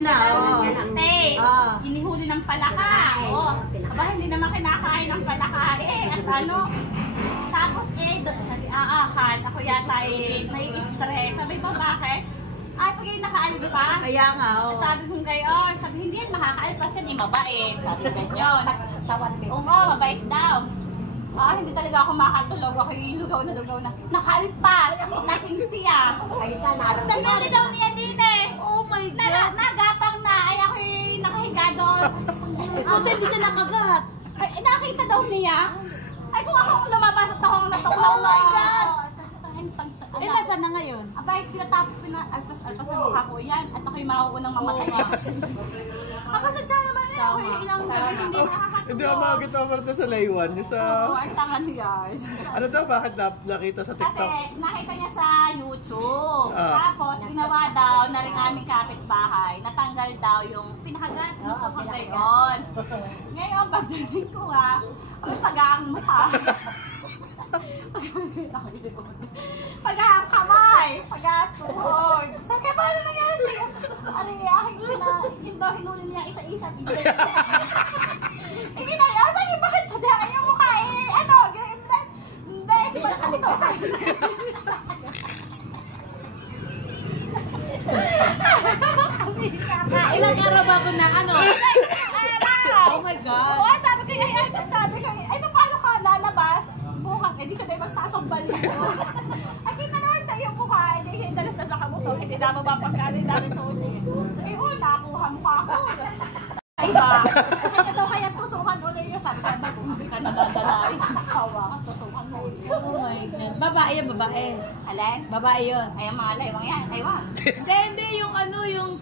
Na, inihuli ng palaka. Aba, hindi naman kinakain ng palaka. At ano, tapos sa aahan, ako yata may stress. Sabi ba bakit? Ay, pag yung nakaalpas. Kaya nga, sabi kong kayo, sabi hindi yan makakaalpas yan, mabait. Sabi ganyan. Oo, mabait daw. Hindi talaga ako makatulog. Ako yung lugaw na. Nakaalpas. Lasing siya. Ay, sana. Tangali daw niya din eh. Oh my God. Nagapang na. Ay, ako yung nakahiga doon. Buti hindi siya nakagat. Ay, nakita daw niya. Ay, kung ako lumabas at akong natuklaw. Oh my God. Nasaan na ngayon? Abay, pinaalpas sa mukha ko yan. At ako'y mauunang mamatay. Sadya naman eh. Ako yung ilang gabi hindi nakakatulog. Hindi ako makakita sa laywan. Yung sa... Oo, ang tangan yan. Ano daw? Bakit nakita sa TikTok? Kasi nakita niya sa YouTube. Tapos, ginawa daw na rin aming kapitbahay. Natanggal daw yung pinakagat mo sa pagkayon. Ngayon, pagdating ko nga, pag-aang mukha. Pag-aang kamay. Pag-aang tuhod. Saka, paano nangyari sa'yo? Ari, aking yun daw hinuli niya isa-isa. Hindi na yun. Sabi, bakit padaan yung mukha eh? Ano? Hindi, di ba nakakito? Ilang araw bago na ano? Oh my God. Oo, sabi ko, ay, paano ka lalabas? Bukas, di siya na magsasambal nito. Ay, kita naman sa iyong mukha, hindi dalas na sa kamuto, hindi na mapapagkanin namin ito. Sabi, nakuha mukha ko. Ay ba? Kaya daw kaya tusukan ulit yun. Sabi ka, hindi ka nadadalain. Sawa ka, tusukan mo ulit. Oh my God. Babae yan, babae. Alin? Babae yun. Ay, ang mga laywang yan. Aywan. Hindi, yung ano, yung